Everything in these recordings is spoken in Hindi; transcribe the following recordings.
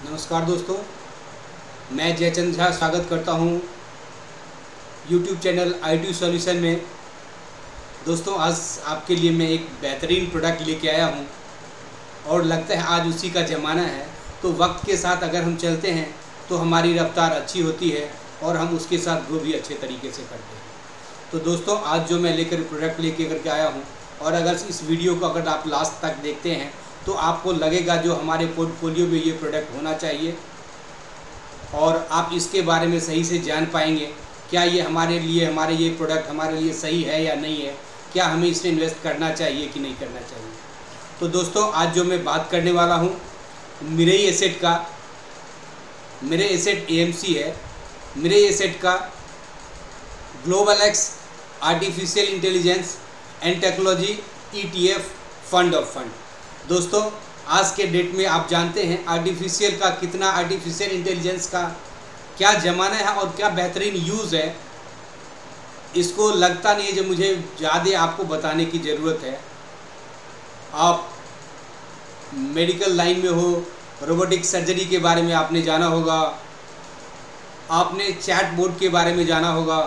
नमस्कार दोस्तों, मैं जयचंद झा स्वागत करता हूं यूट्यूब चैनल IT सॉल्यूशन में। दोस्तों, आज आपके लिए मैं एक बेहतरीन प्रोडक्ट लेके आया हूं और लगता है आज उसी का ज़माना है। तो वक्त के साथ अगर हम चलते हैं तो हमारी रफ्तार अच्छी होती है और हम उसके साथ ग्रो भी अच्छे तरीके से करते हैं। तो दोस्तों, आज जो मैं प्रोडक्ट लेके करके आया हूँ, और अगर इस वीडियो को अगर आप लास्ट तक देखते हैं तो आपको लगेगा जो हमारे पोर्टफोलियो में ये प्रोडक्ट होना चाहिए और आप इसके बारे में सही से जान पाएंगे क्या ये हमारे ये प्रोडक्ट हमारे लिए सही है या नहीं है, क्या हमें इसमें इन्वेस्ट करना चाहिए कि नहीं करना चाहिए। तो दोस्तों, आज जो मैं बात करने वाला हूँ मिरेई एसेट का। मिरेई एसेट AMC है। मिरेई एसेट का global X artificial intelligence and technology ETF fund of fund. दोस्तों, आज के डेट में आप जानते हैं आर्टिफिशियल इंटेलिजेंस का क्या ज़माना है और क्या बेहतरीन यूज़ है। इसको लगता नहीं है जो मुझे ज़्यादा आपको बताने की ज़रूरत है। आप मेडिकल लाइन में हो, रोबोटिक सर्जरी के बारे में आपने जाना होगा, आपने चैट बोर्ड के बारे में जाना होगा,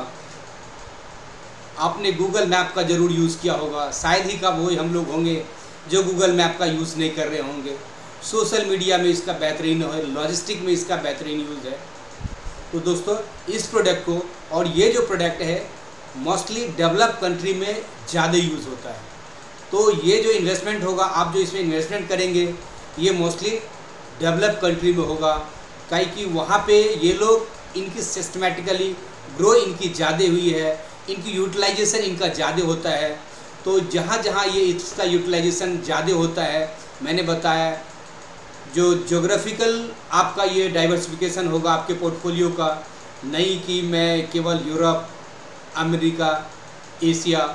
आपने गूगल मैप का ज़रूर यूज़ किया होगा। शायद ही कब वही हम लोग होंगे जो गूगल मैप का यूज़ नहीं कर रहे होंगे। सोशल मीडिया में इसका बेहतरीन है, लॉजिस्टिक में इसका बेहतरीन यूज़ है। तो दोस्तों, इस प्रोडक्ट को, और ये जो प्रोडक्ट है मोस्टली डेवलप कंट्री में ज़्यादा यूज़ होता है। तो ये जो इन्वेस्टमेंट होगा, आप जो इसमें इन्वेस्टमेंट करेंगे, ये मोस्टली डेवलप कंट्री में होगा, काहे कि वहाँ पे ये लोग इनकी सिस्टमेटिकली ग्रो इनकी ज़्यादा हुई है, इनकी यूटिलाइजेशन इनका ज़्यादा होता है। तो जहाँ जहाँ ये इसका यूटिलाइजेशन ज़्यादा होता है, मैंने बताया जो ज्योग्राफिकल आपका ये डाइवर्सिफिकेशन होगा आपके पोर्टफोलियो का, नहीं कि मैं केवल यूरोप, अमेरिका, एशिया,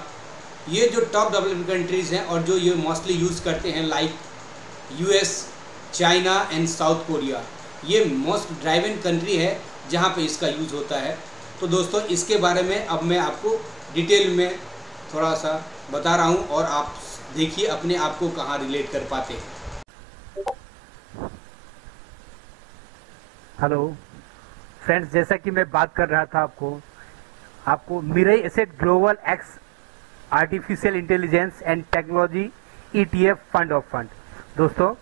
ये जो टॉप डेवलपिंग कंट्रीज़ हैं और जो ये मोस्टली यूज़ करते हैं like US, China and south Korea, ये मोस्ट ड्राइविंग कंट्री है जहाँ पे इसका यूज़ होता है। तो दोस्तों, इसके बारे में अब मैं आपको डिटेल में थोड़ा सा बता रहा हूँ और आप देखिए अपने आप को कहाँ रिलेट कर पाते हैं। हेलो फ्रेंड्स, जैसा कि मैं बात कर रहा था आपको Mirae Asset global X artificial intelligence and technology ETF fund of fund. दोस्तों,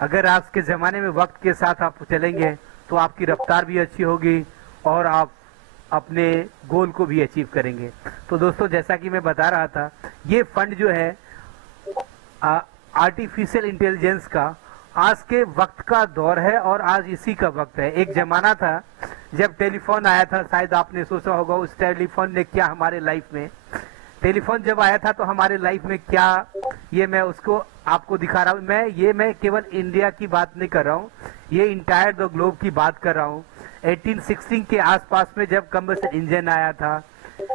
अगर आज के ज़माने में वक्त के साथ आप चलेंगे तो आपकी रफ्तार भी अच्छी होगी और आप अपने गोल को भी अचीव करेंगे। तो दोस्तों, जैसा कि मैं बता रहा था, ये फंड जो है आर्टिफिशियल इंटेलिजेंस का आज के वक्त का दौर है और आज इसी का वक्त है। एक जमाना था जब टेलीफोन आया था, शायद आपने सोचा होगा उस टेलीफोन ने क्या हमारे लाइफ में, टेलीफोन जब आया था तो हमारे लाइफ में क्या, ये मैं उसको आपको दिखा रहा हूँ। मैं केवल इंडिया की बात नहीं कर रहा हूँ, ये इंटायर द ग्लोब की बात कर रहा हूँ। 1860 के आसपास में जब कंबस्शन इंजन आया था,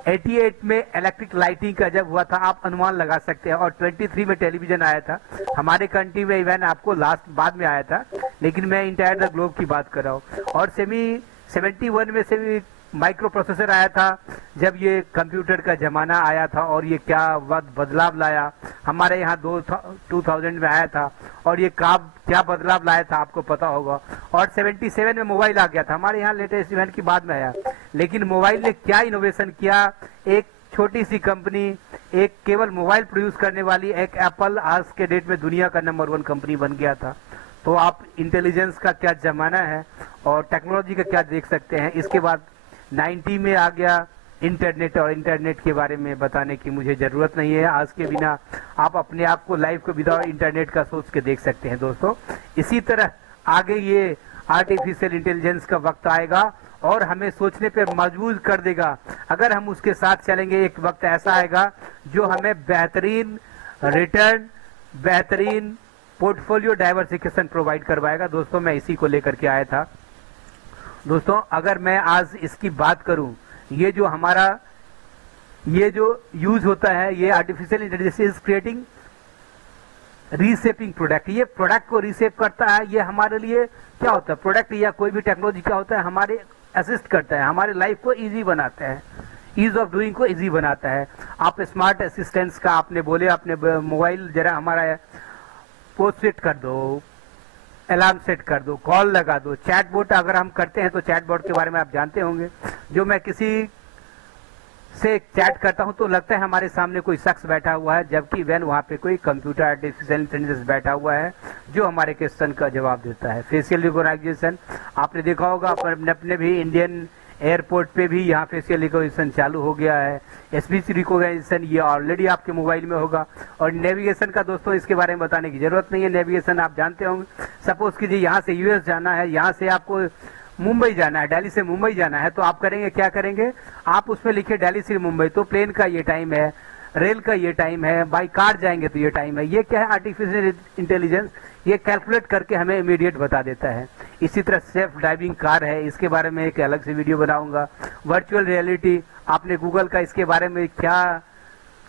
88 में इलेक्ट्रिक लाइटिंग का जब हुआ था, आप अनुमान लगा सकते हैं, और 23 में टेलीविजन आया था हमारे कंट्री में। इवन आपको लास्ट बाद में आया था, लेकिन मैं इंटायर द ग्लोब की बात कर रहा हूँ। और 71 में सेमी माइक्रो प्रोसेसर आया था, जब ये कंप्यूटर का जमाना आया था, और ये क्या बदलाव लाया हमारे यहाँ 2000 में आया था, और ये क्या बदलाव लाया था आपको पता होगा। और 77 में मोबाइल आ गया था हमारे यहाँ, लेटेस्ट इवेंट की बाद में आया। लेकिन मोबाइल ने क्या इनोवेशन किया, एक छोटी सी कंपनी, एक केवल मोबाइल प्रोड्यूस करने वाली एक एप्पल आज के डेट में दुनिया का नंबर 1 कंपनी बन गया था। तो आप इंटेलिजेंस का क्या जमाना है और टेक्नोलॉजी का क्या देख सकते हैं। इसके बाद 90 में आ गया इंटरनेट, और इंटरनेट के बारे में बताने की मुझे ज़रूरत नहीं है। आज के बिना आप अपने आप को लाइफ को विदाउट इंटरनेट का सोच के देख सकते हैं। दोस्तों, इसी तरह आगे ये आर्टिफिशियल इंटेलिजेंस का वक्त आएगा और हमें सोचने पे मजबूर कर देगा। अगर हम उसके साथ चलेंगे, एक वक्त ऐसा आएगा जो हमें बेहतरीन रिटर्न, बेहतरीन पोर्टफोलियो डाइवर्सिफिकेशन प्रोवाइड करवाएगा। दोस्तों, मैं इसी को लेकर के आया था। दोस्तों, अगर मैं आज इसकी बात करूं, ये जो यूज होता है, ये artificial intelligence is creating reshaping product. ये प्रोडक्ट को रीसेप करता है। ये हमारे लिए क्या होता है, प्रोडक्ट या कोई भी टेक्नोलॉजी क्या होता है, हमारे असिस्ट करता है, हमारे लाइफ को इजी बनाता है, ईज ऑफ डूइंग को इजी बनाता है। आप स्मार्ट असिस्टेंट्स का आपने बोले, अपने मोबाइल जरा हमारा पोस्टपेड कर दो, अलार्म सेट कर दो, कॉल लगा दो। चैटबॉट अगर हम करते हैं तो चैटबॉट के बारे में आप जानते होंगे, जो मैं किसी से चैट करता हूं तो लगता है हमारे सामने कोई शख्स बैठा हुआ है, जबकि वैन वहां पे कोई कंप्यूटर आर्टिफिशियल इंटेलिजेंस बैठा हुआ है जो हमारे क्वेश्चन का जवाब देता है। फेशियल रिकॉग्निशन आपने देखा होगा, अपने भी इंडियन एयरपोर्ट पे भी यहाँ फेशियल रिकॉग्निशन चालू हो गया है। स्पीच रिकॉग्निशन ये ऑलरेडी आपके मोबाइल में होगा। और नेविगेशन का दोस्तों इसके बारे में बताने की जरूरत नहीं है, नेविगेशन आप जानते होंगे। सपोज कीजिए यहाँ से यूएस जाना है, यहाँ से आपको मुंबई जाना है, दिल्ली से मुंबई जाना है, तो आप करेंगे क्या करेंगे, आप उसमें लिखिए दिल्ली से मुंबई, तो प्लेन का ये टाइम है, रेल का ये टाइम है, बाई कार जाएंगे तो ये टाइम है। ये क्या है, आर्टिफिशियल इंटेलिजेंस, ये कैलकुलेट करके हमें इमीडिएट बता देता है। इसी तरह सेल्फ ड्राइविंग कार है, इसके बारे में एक अलग से वीडियो बनाऊंगा। वर्चुअल रियलिटी, आपने गूगल का इसके बारे में क्या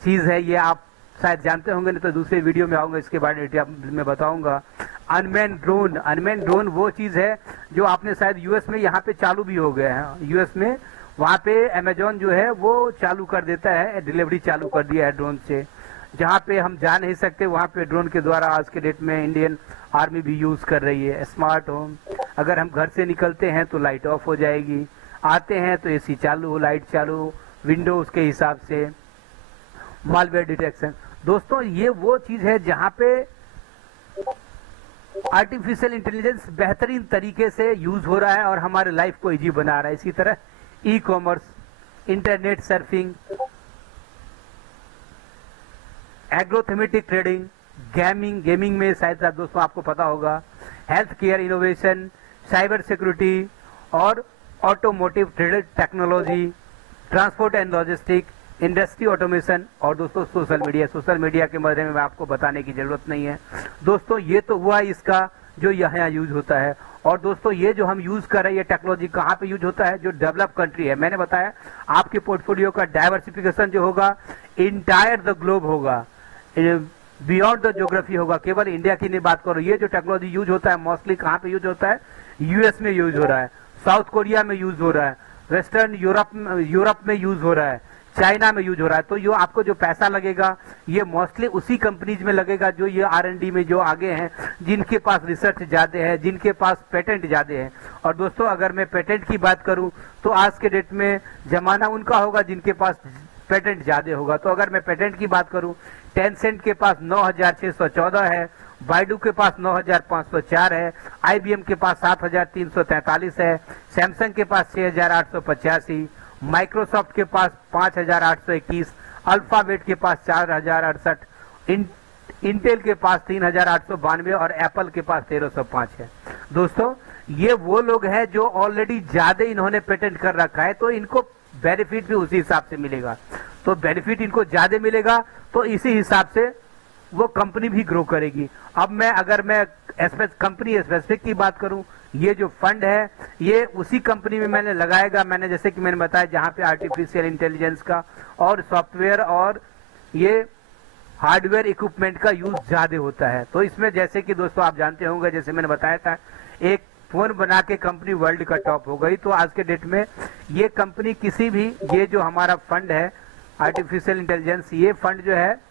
चीज है ये आप शायद जानते होंगे, नहीं तो दूसरे वीडियो में आऊंगा इसके बारे में बताऊंगा। अनमैन ड्रोन, अनमैन ड्रोन वो चीज है जो आपने शायद यूएस में यहाँ पे चालू भी हो गया है। यूएस में वहाँ पे अमेजोन जो है वो चालू कर देता है, डिलीवरी चालू कर दिया है ड्रोन से। जहाँ पे हम जा नहीं सकते वहाँ पे ड्रोन के द्वारा आज के डेट में इंडियन आर्मी भी यूज कर रही है। स्मार्ट होम, अगर हम घर से निकलते हैं तो लाइट ऑफ हो जाएगी, आते हैं तो एसी चालू, लाइट चालू, विंडोज के हिसाब से। मालवेयर डिटेक्शन, दोस्तों ये वो चीज है जहाँ पे आर्टिफिशियल इंटेलिजेंस बेहतरीन तरीके से यूज हो रहा है और हमारे लाइफ को इजी बना रहा है। इसी तरह e commerce, internet surfing, algorithmic trading, gaming में शायद दोस्तों आपको पता होगा, health care innovation, cyber security और automotive trade technology, transport and logistic, industry automation और दोस्तों सोशल मीडिया के बारे में आपको बताने की जरूरत नहीं है। दोस्तों ये तो हुआ इसका जो यहाँ यूज होता है। और दोस्तों ये जो हम यूज कर रहे हैं ये टेक्नोलॉजी कहाँ पे यूज होता है, जो डेवलप कंट्री है। मैंने बताया आपके पोर्टफोलियो का डाइवर्सिफिकेशन जो होगा इंटायर द ग्लोब होगा, बियॉन्ड द ज्योग्राफी होगा, केवल इंडिया की नहीं बात करो। ये जो टेक्नोलॉजी यूज होता है मोस्टली कहाँ पे यूज होता है, यूएस में यूज हो रहा है, साउथ कोरिया में यूज हो रहा है, वेस्टर्न यूरोप में यूज हो रहा है, चाइना में यूज हो रहा है। तो ये आपको जो पैसा लगेगा ये मोस्टली उसी कंपनीज में लगेगा जो ये R&D में जो आगे हैं, जिनके पास रिसर्च ज्यादा है, जिनके पास पेटेंट ज्यादा है। और दोस्तों अगर मैं पेटेंट की बात करूं तो आज के डेट में जमाना उनका होगा जिनके पास पेटेंट ज्यादा होगा। तो अगर मैं पेटेंट की बात करूं, टेंसेंट के पास 9,614 है, बाइडू के पास 9,504 है, IBM के पास 7,343 है, सैमसंग के पास 6,885, माइक्रोसॉफ्ट के पास 5,821, अल्फाबेट के पास 4,068, इंटेल के पास 3,892 और एप्पल के पास 1,305 है। दोस्तों ये वो लोग हैं जो ऑलरेडी ज्यादा इन्होंने पेटेंट कर रखा है, तो इनको बेनिफिट भी उसी हिसाब से मिलेगा। तो बेनिफिट इनको ज्यादा मिलेगा तो इसी हिसाब से वो कंपनी भी ग्रो करेगी। अब अगर मैं कंपनी स्पेसिफिक की बात करूं, ये जो फंड है ये उसी कंपनी में मैंने लगाएगा, मैंने जैसे कि मैंने बताया जहां पे आर्टिफिशियल इंटेलिजेंस का और सॉफ्टवेयर और ये हार्डवेयर इक्विपमेंट का यूज ज्यादा होता है। तो इसमें जैसे कि दोस्तों आप जानते होंगे, जैसे मैंने बताया था, एक फोन बना के कंपनी वर्ल्ड का टॉप हो गई। तो आज के डेट में ये कंपनी किसी भी, ये जो हमारा फंड है आर्टिफिशियल इंटेलिजेंस, ये फंड जो है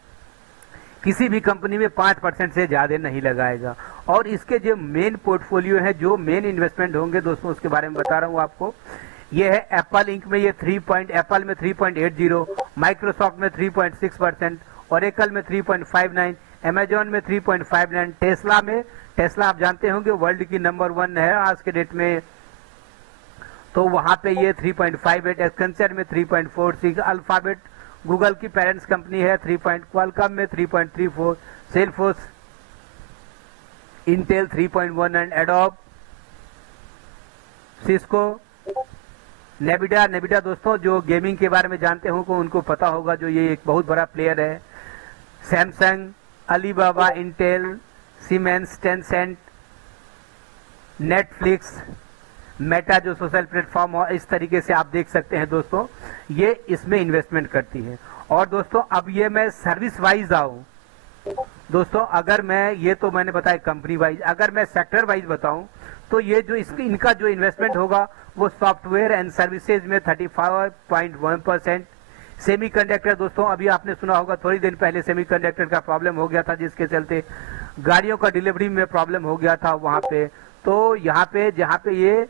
किसी भी कंपनी में 5% से ज्यादा नहीं लगाएगा। और इसके जो मेन पोर्टफोलियो है, जो मेन इन्वेस्टमेंट होंगे दोस्तों उसके बारे में बता रहा हूं आपको। ये है एप्पल इंक में, ये एप्पल में 3.80, माइक्रोसॉफ्ट में 3.6%, ओरेकल में 3.59, अमेजॉन में 3.59, टेस्ला आप जानते होंगे वर्ल्ड की नंबर 1 है आज के डेट में, तो वहां पे ये 3.58, एक्सेंचर में 3.46, अल्फाबेट गूगल की पेरेंट्स कंपनी है 3. क्वालकॉम में 3.34, सेल्सफोर्स, इंटेल 3.1 एडोब, सिस्को, नेविडा दोस्तों जो गेमिंग के बारे में जानते हो उनको पता होगा, जो ये एक बहुत बड़ा प्लेयर है, Samsung, Alibaba, Intel, siemens, Tencent, Netflix, Meta जो सोशल प्लेटफॉर्म हो, इस तरीके से आप देख सकते हैं दोस्तों ये इसमें इन्वेस्टमेंट करती है। और दोस्तों अब ये मैं सर्विस वाइज आऊं दोस्तों, अगर मैं, ये तो मैंने बताया कंपनी वाइज, अगर मैं सेक्टर वाइज बताऊं तो ये जो इनका जो इन्वेस्टमेंट होगा वो सॉफ्टवेयर एंड सर्विसेज में 35.1%, सेमीकंडक्टर दोस्तों अभी आपने सुना होगा थोड़ी दिन पहले सेमीकंडक्टर का प्रॉब्लम हो गया था जिसके चलते गाड़ियों का डिलीवरी में प्रॉब्लम हो गया था वहाँ पे, तो यहाँ पे जहाँ पे ये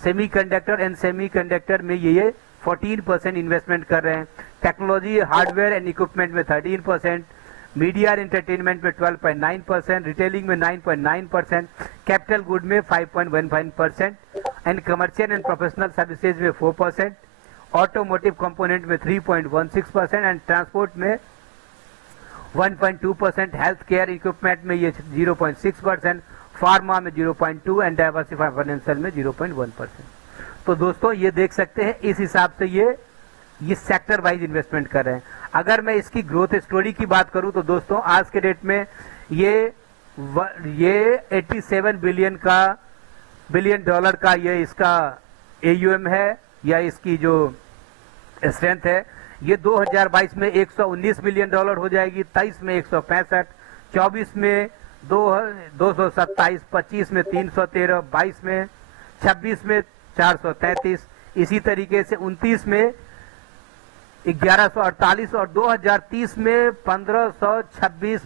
सेमीकंडक्टर एंड सेमीकंडक्टर में ये 14% इन्वेस्टमेंट कर रहे हैं, टेक्नोलॉजी हार्डवेयर एंड इक्विपमेंट में 13%, मीडिया और एंटरटेनमेंट में 12.9%, रिटेलिंग में 9.9%, कैपिटल गुड में 5.15% and commercial and professional services में 4%, ऑटोमोटिव कंपोनेंट में 3.16% एंड ट्रांसपोर्ट में 1.2%, हेल्थ केयर इक्विपमेंट में ये 0.6%, फार्मा में 0.2 एंड डाइवर्सिफाइड फाइनेंशियल में 0.1%। तो दोस्तों ये देख सकते हैं, इस हिसाब से ये सेक्टर वाइज इन्वेस्टमेंट कर रहे हैं। अगर मैं इसकी ग्रोथ स्टोरी की बात करूं तो दोस्तों आज के डेट में ये 87 बिलियन डॉलर का ये इसका AUM है या इसकी जो स्ट्रेंथ है। ये 2022 में 119 बिलियन डॉलर हो जाएगी, 23 में 165, 24 में 227, 25 में 313, 22 में 26 में 433, इसी तरीके से 29 में 1148 और 2030 में 1526,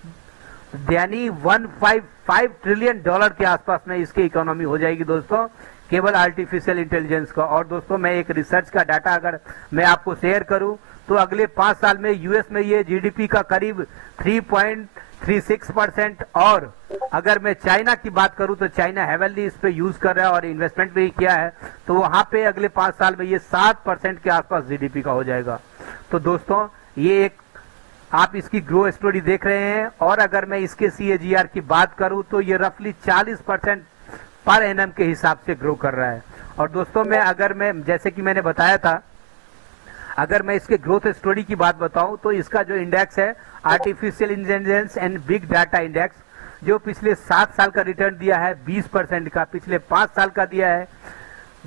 यानी 155 ट्रिलियन डॉलर के आसपास में इसकी इकोनॉमी हो जाएगी दोस्तों, केवल आर्टिफिशियल इंटेलिजेंस का। और दोस्तों मैं एक रिसर्च का डाटा अगर मैं आपको शेयर करूं तो अगले 5 साल में यूएस में ये जीडीपी का करीब 3.36%, और अगर मैं चाइना की बात करूं तो चाइना हेवनली इस पे यूज कर रहा है और इन्वेस्टमेंट भी किया है, तो वहां पे अगले 5 साल में ये 7% के आसपास जीडीपी का हो जाएगा। तो दोस्तों ये एक आप इसकी ग्रो स्टोरी देख रहे हैं, और अगर मैं इसके CAGR की बात करूं तो ये रफली 40% पर एनम के हिसाब से ग्रो कर रहा है। और दोस्तों मैं जैसे कि मैंने बताया था, अगर मैं इसके ग्रोथ स्टोरी की बात बताऊं तो इसका जो इंडेक्स है artificial intelligence and big data index, जो पिछले 7 साल का रिटर्न दिया है 20% का, पिछले 5 साल का दिया है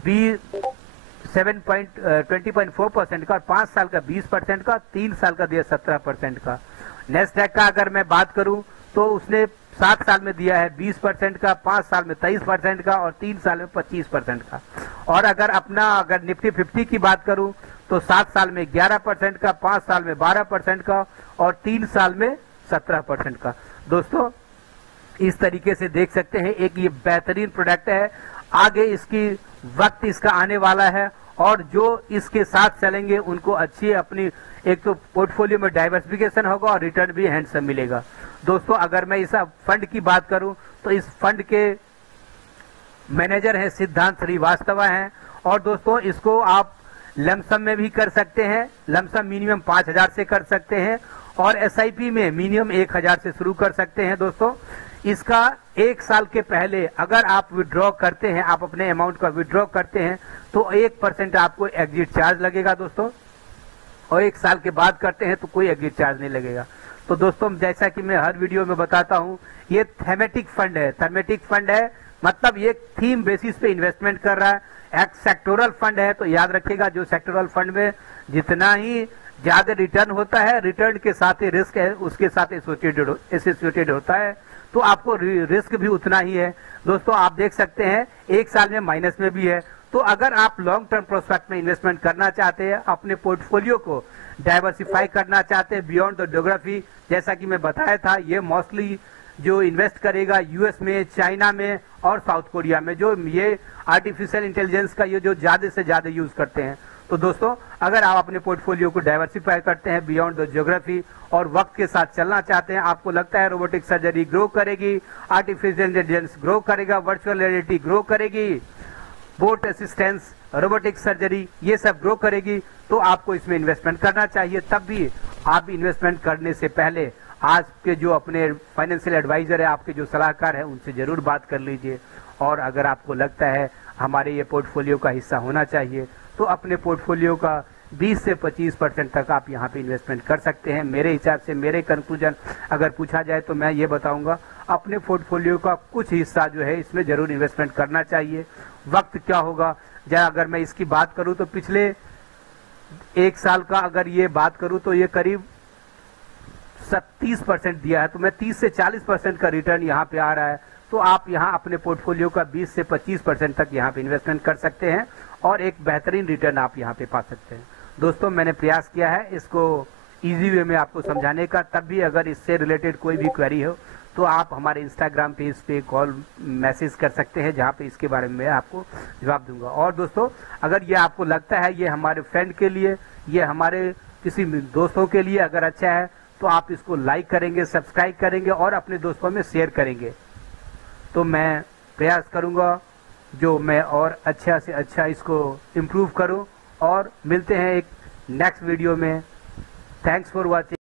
20.4% का, और 5 साल का 20% का, 3 साल का दिया 17% का। नेस्डैक का अगर मैं बात करूं तो उसने 7 साल में दिया है 20% का, 5 साल में 23% का, और 3 साल में 25% का। और अगर निफ्टी 50 की बात करूं तो 7 साल में 11% का, 5 साल में 12% का, और 3 साल में 17% का। दोस्तों इस तरीके से देख सकते हैं, एक ये बेहतरीन प्रोडक्ट है, आगे इसकी वक्त इसका आने वाला है, और जो इसके साथ चलेंगे उनको अच्छी अपनी एक तो पोर्टफोलियो में डाइवर्सिफिकेशन होगा और रिटर्न भी हैंडसम मिलेगा। दोस्तों अगर मैं इस फंड की बात करूं तो इस फंड के मैनेजर हैं सिद्धांत श्रीवास्तव हैं, और दोस्तों इसको आप लमसम में भी कर सकते हैं, लमसम मिनिमम 5000 से कर सकते हैं, और SIP में मिनिमम 1000 से शुरू कर सकते हैं। दोस्तों इसका 1 साल के पहले अगर आप विड्रॉ करते हैं, आप अपने अमाउंट का विड्रॉ करते हैं तो 1% आपको एग्जिट चार्ज लगेगा दोस्तों, और 1 साल के बाद करते हैं तो कोई एग्जिट चार्ज नहीं लगेगा। तो दोस्तों जैसा कि मैं हर वीडियो में बताता हूं, ये थीमेटिक फंड है, थीमेटिक फंड है मतलब ये थीम बेसिस पे इन्वेस्टमेंट कर रहा है। एक सेक्टोरल फंड है, तो याद रखिएगा जो सेक्टोरल फंड में जितना ही ज्यादा रिटर्न होता है, रिटर्न के साथ ही रिस्क है उसके साथ एसोसिएटेड होता है, तो आपको रिस्क भी उतना ही है। दोस्तों आप देख सकते हैं 1 साल में माइनस में भी है। तो अगर आप लॉन्ग टर्म प्रोस्पेक्ट में इन्वेस्टमेंट करना चाहते हैं, अपने पोर्टफोलियो को डाइवर्सिफाई करना चाहते हैं बियॉन्ड द ज्योग्राफी, जैसा कि मैं बताया था, ये मोस्टली जो इन्वेस्ट करेगा यूएस में, चाइना में और साउथ कोरिया में, जो ये आर्टिफिशियल इंटेलिजेंस का ये जो ज्यादा से ज्यादा यूज करते हैं। तो दोस्तों अगर आप अपने पोर्टफोलियो को डाइवर्सिफाई करते हैं बियॉन्ड द ज्योग्राफी और वक्त के साथ चलना चाहते हैं, आपको लगता है रोबोटिक सर्जरी ग्रो करेगी, आर्टिफिशियल इंटेलिजेंस ग्रो करेगा, वर्चुअल रियलिटी ग्रो करेगी, बोट असिस्टेंस, रोबोटिक सर्जरी ये सब ग्रो करेगी, तो आपको इसमें इन्वेस्टमेंट करना चाहिए। तब भी आप इन्वेस्टमेंट करने से पहले आज के जो अपने फाइनेंशियल एडवाइजर है, आपके जो सलाहकार है, उनसे जरूर बात कर लीजिए। और अगर आपको लगता है हमारे ये पोर्टफोलियो का हिस्सा होना चाहिए, तो अपने पोर्टफोलियो का 20 से 25% तक आप यहाँ पे इन्वेस्टमेंट कर सकते हैं। मेरे हिसाब से, मेरे कंक्लूजन अगर पूछा जाए तो मैं ये बताऊंगा, अपने पोर्टफोलियो का कुछ हिस्सा जो है इसमें जरूर इन्वेस्टमेंट करना चाहिए। वक्त क्या होगा, अगर मैं इसकी बात करूं तो पिछले 1 साल का अगर ये बात करूं तो ये करीब 30% दिया है, तो मैं 30 से 40% का रिटर्न यहाँ पे आ रहा है। तो आप यहाँ अपने पोर्टफोलियो का 20 से 25% तक यहाँ पे इन्वेस्टमेंट कर सकते हैं और एक बेहतरीन रिटर्न आप यहाँ पे पा सकते हैं। दोस्तों मैंने प्रयास किया है इसको इजी वे में आपको समझाने का, तब भी अगर इससे रिलेटेड कोई भी क्वेरी हो तो आप हमारे इंस्टाग्राम पेज पे कॉल मैसेज कर सकते हैं, जहाँ पे इसके बारे में मैं आपको जवाब दूंगा। और दोस्तों, अगर ये आपको लगता है ये हमारे फ्रेंड के लिए, ये हमारे किसी दोस्तों के लिए अगर अच्छा है, तो आप इसको लाइक करेंगे, सब्सक्राइब करेंगे और अपने दोस्तों में शेयर करेंगे, तो मैं प्रयास करूंगा जो मैं और अच्छा से अच्छा इसको इम्प्रूव करूं। और मिलते हैं एक नेक्स्ट वीडियो में। Thanks for watching.